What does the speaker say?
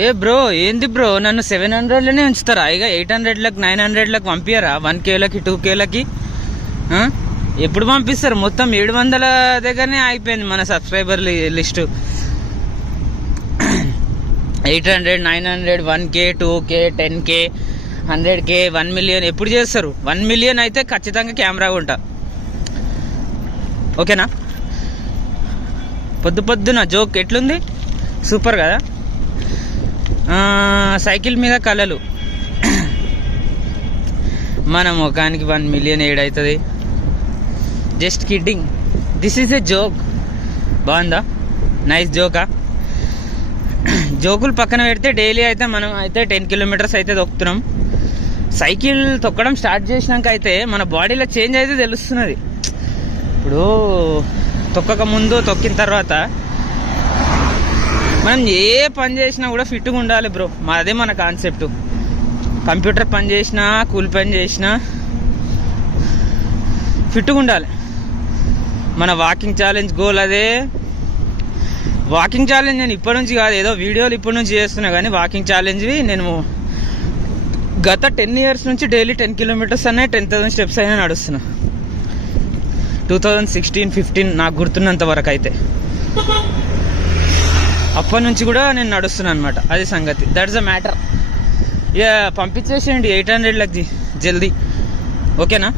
ఏ bro ఏంది bro, నన్ను 700లోనే ఉంచుతారా? ఇక 800లకు 900లకు పంపించారా? 1Kలకి 2Kలకి ఎప్పుడు పంపిస్తారు? మొత్తం 700 దగ్గరనే అయిపోయింది మన subscriber list. 800, 900, 1K, 2K, 10K, 100K, 1 million ఎప్పుడు చేస్తారు? 1 million అయితే ఖచ్చితంగా కెమెరా కొంటా. ఓకేనా? పొద్దున జోక్ ఎట్లుంది? సూపర్ కదా. సైకిల్ మీద కళలు. మన ముఖానికి 1 million ఏడవుతుంది? Just kidding, this is a joke. బాగుందా? నైస్ జోకా? జోకులు పక్కన పెడితే డైలీ అయితే మనం అయితే 10 kilometers అయితే తొక్కుతున్నాం. సైకిల్ తొక్కడం స్టార్ట్ చేసినాక అయితే మన బాడీలో చేంజ్ అయితే తెలుస్తున్నది. ఇప్పుడు తొక్కక ముందు, తొక్కిన తర్వాత మనం ఏ పని చేసినా కూడా ఫిట్గా ఉండాలి బ్రో. అదే మన కాన్సెప్ట్. కంప్యూటర్ పని చేసినా, కూలి పని చేసినా ఫిట్గా ఉండాలి. మన వాకింగ్ ఛాలెంజ్ గోల్ అదే. వాకింగ్ ఛాలెంజ్ నేను ఇప్పటి నుంచి కాదు, ఏదో వీడియోలు ఇప్పటి నుంచి చేస్తున్నా, కానీ వాకింగ్ ఛాలెంజ్వి నేను గత 10 years నుంచి డైలీ 10 kilometers అనే 10,000 steps అయినా నడుస్తున్నా. 2016-15 నాకు గుర్తున్నంత వరకు అయితే అప్పటి నుంచి కూడా నేను నడుస్తున్నాను అనమాట. అది సంగతి. That's the matter. ఇక పంపించేసేయండి 800లకి జల్దీ. ఓకేనా?